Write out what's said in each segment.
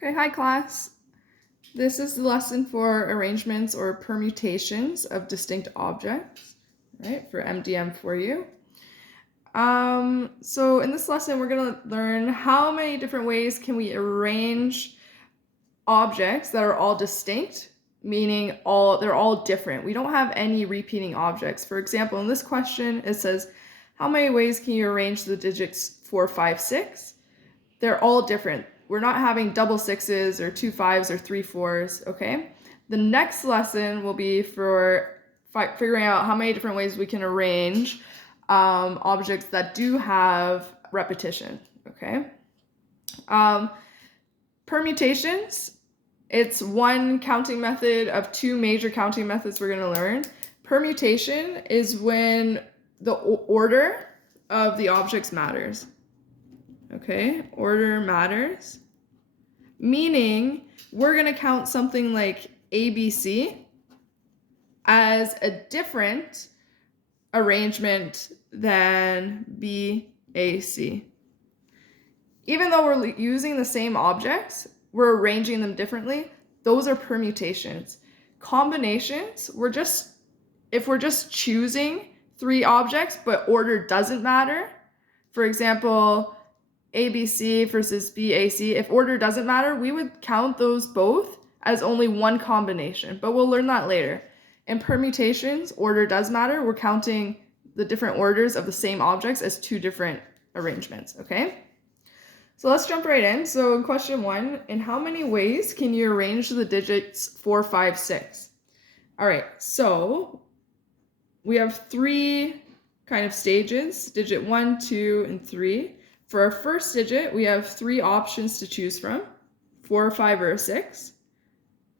Okay, hi class. This is the lesson for arrangements or permutations of distinct objects, right, for MDM4U. So in this lesson, we're going to learn how many different ways can we arrange objects that are all distinct, meaning they're all different. We don't have any repeating objects. For example, in this question, it says, how many ways can you arrange the digits 4, 5, 6? They're all different. We're not having double sixes or 2 5s or 3 4s, okay? The next lesson will be for figuring out how many different ways we can arrange objects that do have repetition, okay? Permutations, it's one counting method of two major counting methods we're gonna learn. Permutation is when the order of the objects matters. Okay, order matters, meaning we're going to count something like ABC as a different arrangement than BAC. Even though we're using the same objects, we're arranging them differently. Those are permutations. Combinations, if we're just choosing three objects but order doesn't matter, for example, ABC versus BAC, if order doesn't matter, we would count those both as only one combination, but we'll learn that later. In permutations, order does matter. We're counting the different orders of the same objects as two different arrangements, okay? So let's jump right in. So in question 1, in how many ways can you arrange the digits 4, 5, 6? All right, so we have 3 kind of stages, digit 1, 2, and 3. For our first digit, we have 3 options to choose from, 4, 5, or 6.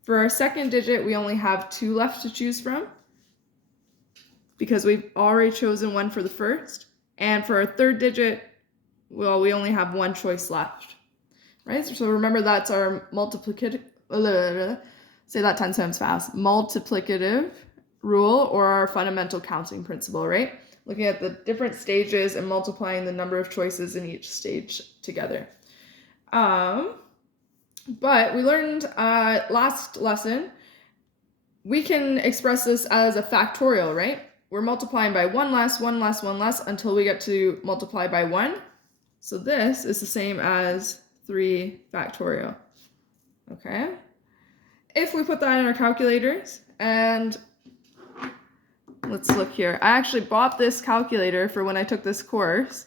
For our second digit, we only have 2 left to choose from because we've already chosen one for the first. And for our third digit, well, we only have 1 choice left, right? So remember, that's our multiplicative, say that 10 times fast, multiplicative rule, or our fundamental counting principle, right? Looking at the different stages and multiplying the number of choices in each stage together. But we learned last lesson, we can express this as a factorial, right? We're multiplying by 1 less, 1 less, 1 less until we get to multiply by 1. So this is the same as 3 factorial, okay? If we put that in our calculators, and let's look here. I actually bought this calculator for when I took this course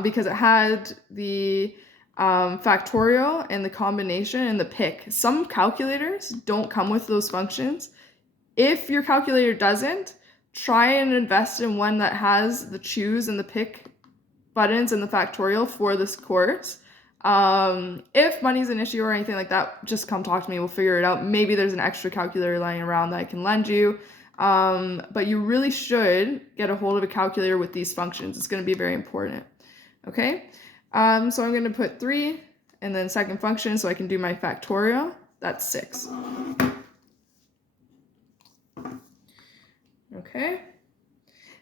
because it had the factorial and the combination and the pick. Some calculators don't come with those functions. If your calculator doesn't, try and invest in one that has the choose and the pick buttons and the factorial for this course. If money's an issue or anything like that, just come talk to me. We'll figure it out. Maybe there's an extra calculator lying around that I can lend you. But you really should get a hold of a calculator with these functions. It's going to be very important. Okay, so I'm going to put 3 and then second function so I can do my factorial. That's 6. Okay,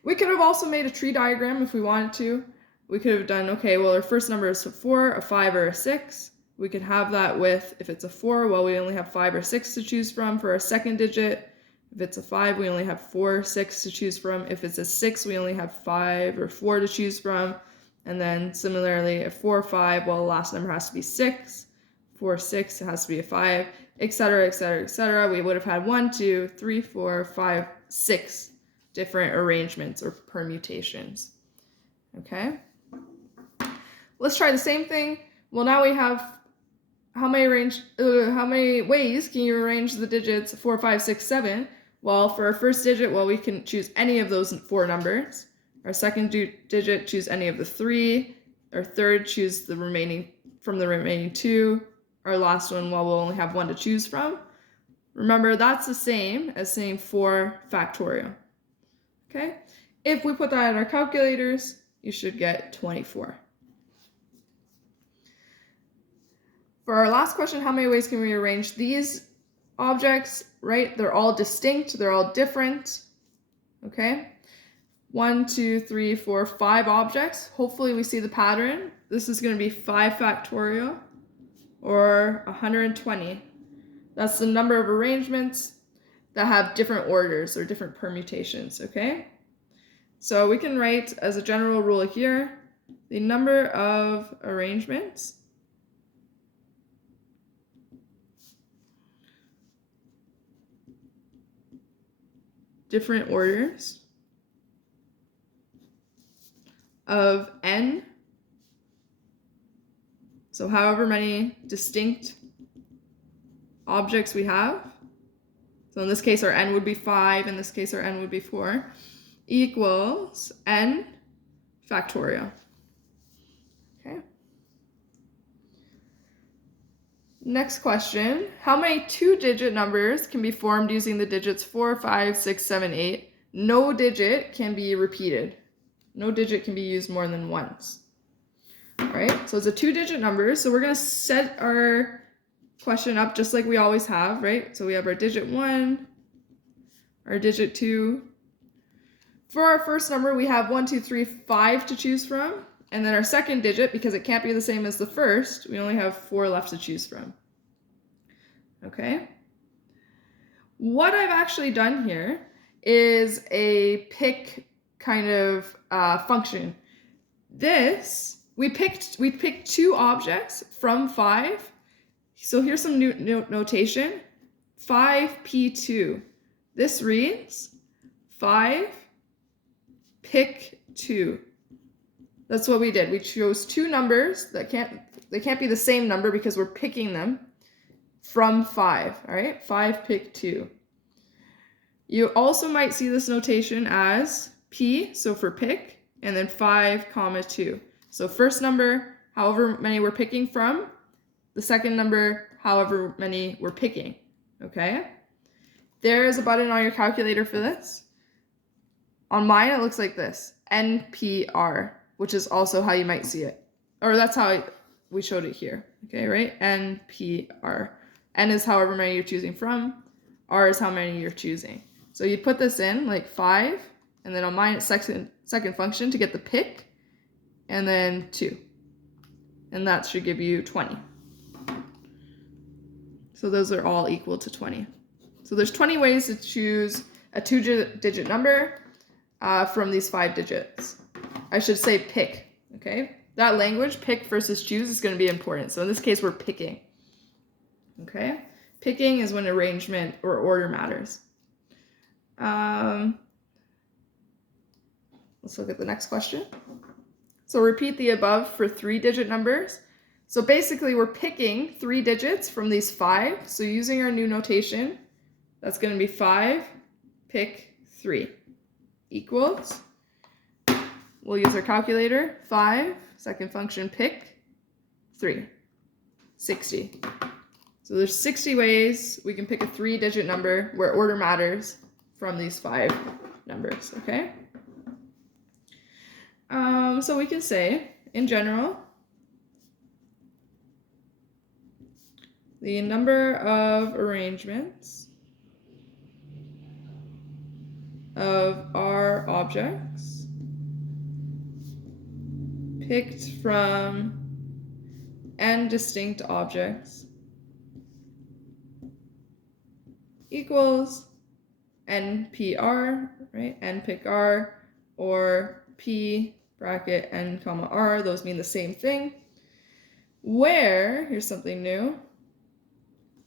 we could have also made a tree diagram if we wanted to. We could have done, okay, well, our first number is a 4, a 5, or a 6. We could have that with, if it's a 4, well, we only have 5 or 6 to choose from. For our second digit, if it's a 5, we only have 4, 6 to choose from. If it's a 6, we only have 5 or 4 to choose from. And then similarly, a 4, 5, well, the last number has to be 6. 4, 6, it has to be a 5, etc., etc., etc. We would have had 1, 2, 3, 4, 5, 6 different arrangements or permutations. Okay? Let's try the same thing. Well, now we have how many ways can you arrange the digits 4, 5, 6, 7? Well, for our first digit, well, we can choose any of those 4 numbers. Our second digit, choose any of the 3. Our third, choose the remaining 2. Our last one, well, we'll only have 1 to choose from. Remember, that's the same as saying 4 factorial. Okay? If we put that in our calculators, you should get 24. For our last question, how many ways can we arrange these objects, right? They're all distinct, they're all different, okay? 1, 2, 3, 4, 5 objects. Hopefully we see the pattern. This is going to be 5 factorial. or 120. That's the number of arrangements that have different orders or different permutations, okay? So we can write as a general rule here, the number of arrangements different orders of n, so however many distinct objects we have. So in this case, our n would be 5. In this case, our n would be 4. Equals n factorial. Okay. Next question. How many 2-digit numbers can be formed using the digits 4, 5, 6, 7, 8? No digit can be repeated. No digit can be used more than once. All right, so it's a 2-digit number. So we're going to set our question up just like we always have, right? So we have our digit 1, our digit 2. For our first number, we have 1, 2, 3, 5 to choose from. And then our second digit, because it can't be the same as the first, we only have 4 left to choose from. Okay. What I've actually done here is a pick kind of function. This, we picked 2 objects from 5. So here's some new notation. 5p2. This reads 5 pick 2. That's what we did. We chose 2 numbers that they can't be the same number because we're picking them from 5. All right, 5 pick 2. You also might see this notation as p, so for pick, and then 5 comma 2. So first number, however many we're picking from. The second number, however many we're picking. Okay. There is a button on your calculator for this. On mine, it looks like this, NPR, which is also how you might see it. Or that's how we showed it here, okay, right? NPR. N is however many you're choosing from. R is how many you're choosing. So you put this in, like 5, and then on mine, it's second function to get the pick, and then 2. And that should give you 20. So those are all equal to 20. So there's 20 ways to choose a 2-digit number from these 5 digits. I should say pick, okay? That language, pick versus choose, is going to be important. So in this case, we're picking, okay? Picking is when arrangement or order matters. Let's look at the next question. So repeat the above for 3-digit numbers. So basically, we're picking 3 digits from these 5. So using our new notation, that's going to be 5 pick 3 equals, we'll use our calculator, 5, second function pick 3, 60. So there's 60 ways we can pick a 3-digit number where order matters from these 5 numbers, okay? So we can say, in general, the number of arrangements of our objects picked from n distinct objects equals NPR, right? N pick R, or P bracket N comma R. Those mean the same thing. Where, here's something new,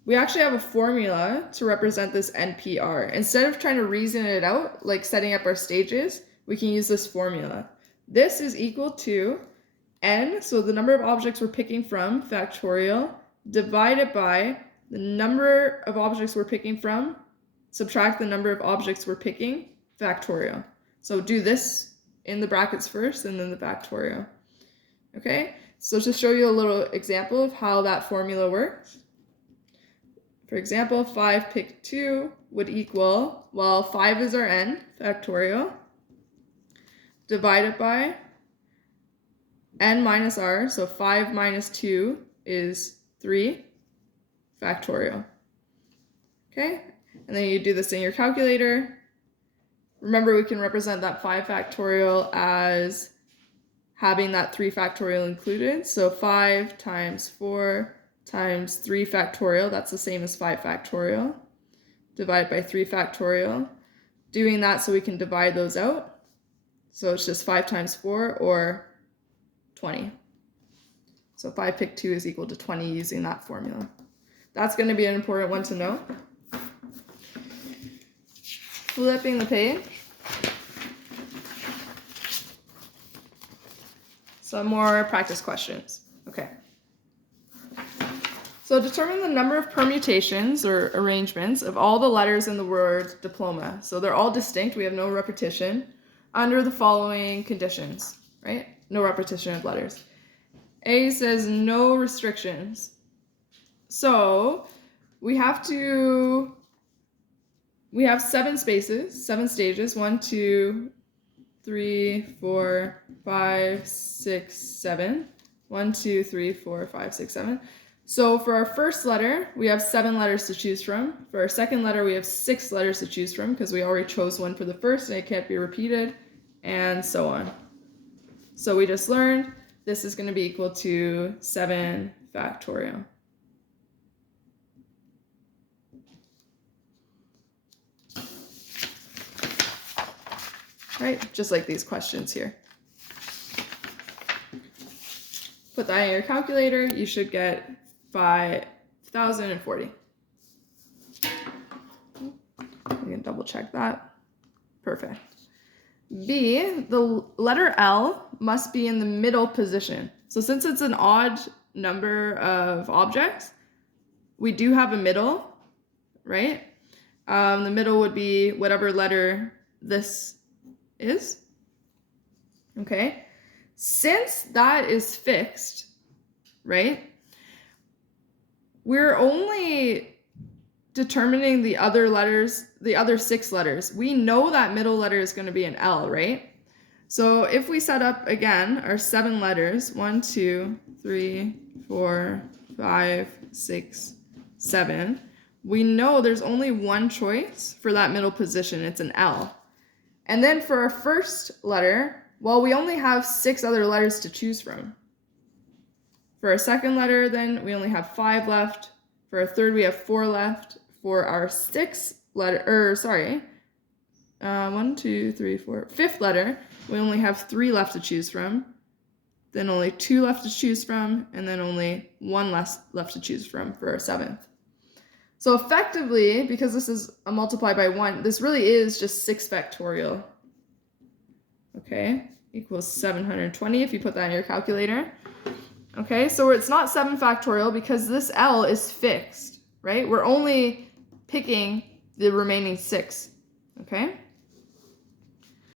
we actually have a formula to represent this NPR. Instead of trying to reason it out, like setting up our stages, we can use this formula. This is equal to n, so the number of objects we're picking from, factorial, divided by the number of objects we're picking from, subtract the number of objects we're picking, factorial. So do this in the brackets first and then the factorial. Okay, so to show you a little example of how that formula works. For example, 5 pick 2 would equal, well, 5 is our n, factorial, divided by n minus r, so 5 minus 2 is 3, factorial. Okay, and then you do this in your calculator. Remember, we can represent that 5 factorial as having that 3 factorial included. So 5 times 4 times 3 factorial, that's the same as 5 factorial, divided by 3 factorial. Doing that so we can divide those out. So it's just 5 times 4, or 20. So 5 pick 2 is equal to 20 using that formula. That's going to be an important one to know. Flipping the page. Some more practice questions. Okay. So determine the number of permutations or arrangements of all the letters in the word diploma. So they're all distinct. We have no repetition under the following conditions, right? No repetition of letters. A says no restrictions. So we have 7 spaces, 7 stages. 1, 2, 3, 4, 5, 6, 7. 1, 2, 3, 4, 5, 6, 7. So for our first letter, we have 7 letters to choose from. For our second letter, we have 6 letters to choose from because we already chose one for the first and it can't be repeated, and so on. So we just learned this is going to be equal to 7 factorial. Right, just like these questions here. Put that in your calculator, you should get 5,040. We can double check that. Perfect. B, the letter L must be in the middle position. So since it's an odd number of objects, we do have a middle, right? The middle would be whatever letter this is. Okay. Since that is fixed, right? We're only determining the other letters, the other 6 letters. We know that middle letter is going to be an L, right? So if we set up again our 7 letters, 1, 2, 3, 4, 5, 6, 7, we know there's only one choice for that middle position. It's an L. And then for our first letter, well, we only have 6 other letters to choose from. For our second letter, then, we only have 5 left. For our third, we have 4 left. For our fifth letter, we only have 3 left to choose from. Then only 2 left to choose from, and then only 1 left to choose from for our 7th. So effectively, because this is a multiply by 1, this really is just 6 factorial. Okay, equals 720 if you put that in your calculator. Okay, so it's not 7 factorial because this L is fixed, right? We're only picking the remaining 6, okay?